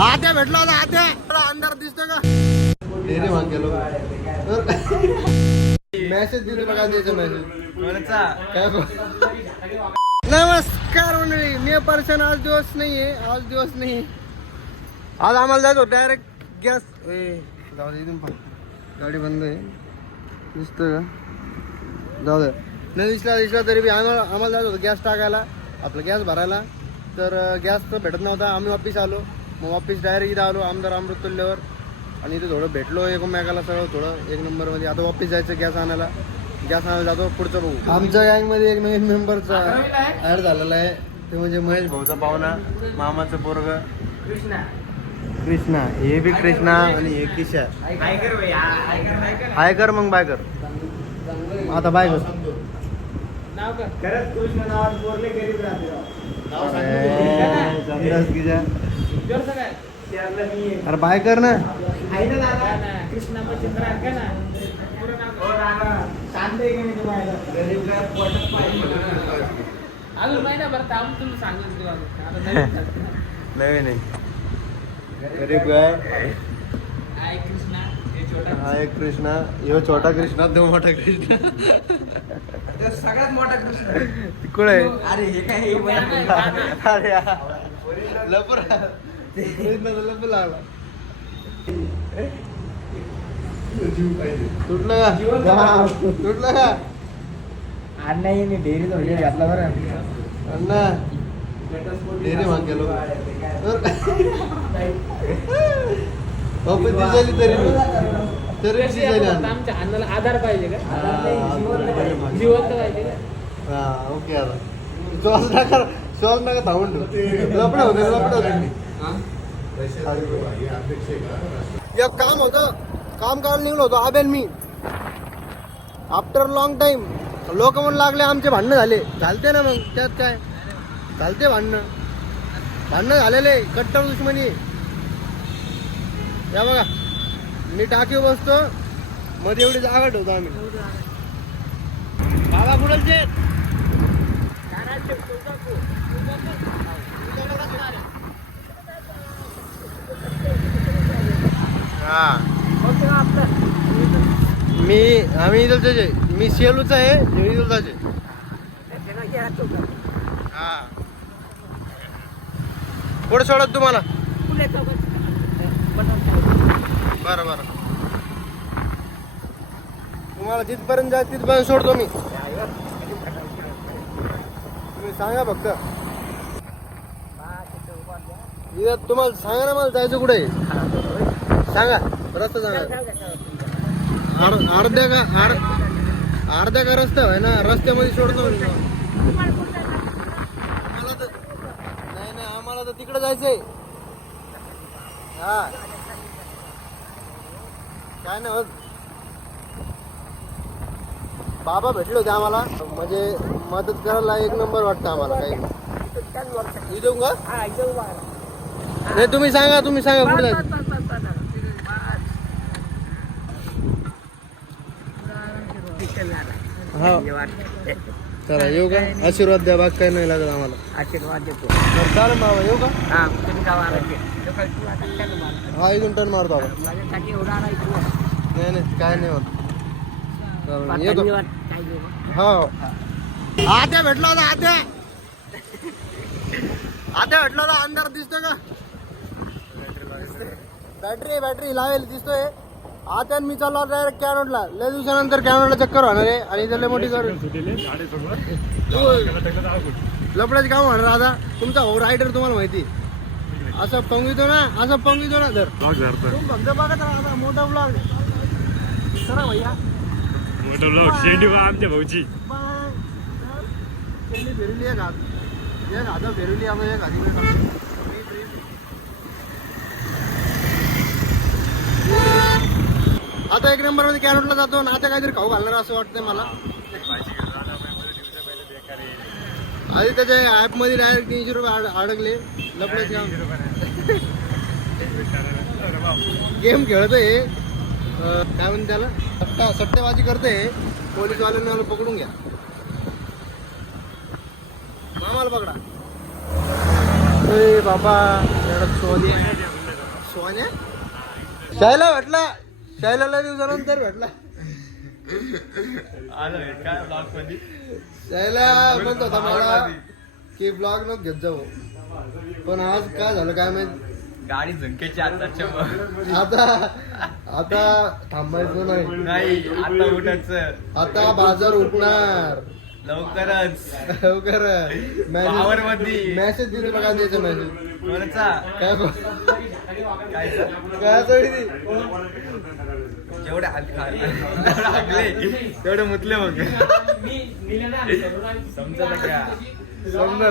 आत्या भेटला होता आत्या अंधार दिसतो का डेरे माग गेलो मेसेज दिले बघा द्यायचं मेसेज काय नमस्कार मंडळी मी पर्सन आज दिवस नाहीये आज आम्हाला जायचो डायरेक्ट गॅस जाऊ दे इथून गाडी बंद आहे दिसतोय का जाऊ दे नाही दिसला तरी बी आम्हाला जायचं होतं गॅस टाकायला आपलं गॅस भरायला तर गॅस तर भेटत नव्हता आम्ही वापिस आलो मग वापिस डायरेक्ट इथं आलो आमदार अमृततुल्ल्यावर आणि इथे थोडं भेटलो एकमेकाला सगळं थोडं एक नंबरमध्ये आता वापिस जायचं गॅस आणायला जातो पुढचं बघू आमच्या गँगमध्ये एक नवीन मेंबरचा ॲड झालेला आहे ते म्हणजे महेश भाऊचा पाहुणा मामाचं पोरग कृष्णा हे बी कृष्णा आणि हे किशा हाय कर मग बाय कर आता बाय कर अरे बाय कर ना नवीन आहे गरीब गाय हाय कृष्णा यो छोटा कृष्णा तो मोठा कृष्णा सगळ्यात मोठा कृष्ण कुठे अरे हे काय अरे लपर लप लागला तुटलं का अण्णा येणे डेअरी घातला बरं अण्णा डेअरी माग गेलो दिसायली तरी आमच्या अन्नाला आधार पाहिजे का जिवंत पाहिजे का हा ओके आता श्वास नका थांबून ठेव लपडे होते एक काम होतं काम करायला निघलो होतो आबेन मी आफ्टर लॉंग टाइम लोक म्हणून लागले आमचे भांडणं झालते ना मग त्यात काय चालते भांडणं झालेले कट्टर दुश्मनी या बघा मी टाकीवर बसतो मध्ये एवढी जागा ठेवतो आम्ही बाबा कुणाचे हा आम्ही इथलचे मी सेलूचा आहे इथलचे हा पुढे सोडत तुम्हाला बरं तुम्हाला जिथपर्यंत जाय तिथपर्यंत सोडतो मी तुम्ही सांगा फक्त तुम्हाला सांगा ना मला जायचं कुठे सांगा रस्ता सांगा अर्ध्या का रस्ता आहे ना रस्त्यामध्ये सोडतो नाही आम्हाला तर तिकडे जायचंय हा काय नाही होत बाबा भेटले होते आम्हाला म्हणजे मदत करायला एक नंबर वाटतं आम्हाला काही देऊ का नाही तुम्ही सांगा कुठे जायचं हा चला येऊ का आशीर्वाद द्या बाग काही नाही लागत आम्हाला आशीर्वाद देतो चालेल बाबा येऊ का हा तुम्ही गावा हा इथून टर्न मारतो आपण नाही काय नाही होत चालेल येतो हो आत्या भेटला होता आत्या भेटला होता अंधार दिसतो का बॅटरी लावेल दिसतोय आता मी चाललो डायरेक्ट कॅनोडला लय दिवसानंतर कॅनोडला चक्कर होणार आहे आणि त्याला मोठी लपड्याचे काम होणार आता तुमचा हो रायडर तुम्हाला माहिती असं पंगवितो ना तर फक्त बघत राहा मोठा ब्लॉग सरा भैया आमच्या भाऊची फिरली एक हात फिरवली आपण एक हाती आता एक नंबर मध्ये कॅनोटला जातो ना आता काहीतरी खाऊ घालणार असं वाटतंय मला आधी त्याच्या ऍप मध्ये डायरेक्ट 300 रुपये अडकले लपड्याचे गेम खेळतोय काय म्हणते त्याला सट्टेबाजी करते पोलीसवाल्यांना मला पकडून घ्या मामाला पकडा बाबा शोध सोन्या शायला भेटला, शायला दिवसानंतर भेटला. काय ब्लॉग मध्ये शायला म्हणत होता मला की ब्लॉग नको घेत जाऊ, पण आज काय झालं काय माहित. गाडी झुंकेची आताच्या आता थांबायचं नाही, आता उठायचं, आता बाजार उठणार लवकरच लवकर. Power मध्ये. मेसेज दे तुला, काय द्यायचं मेसेज कोणाचा काय काय काय सोडी जेवढे हागले तेवढे मुतले मग मी निलेला समजा समजा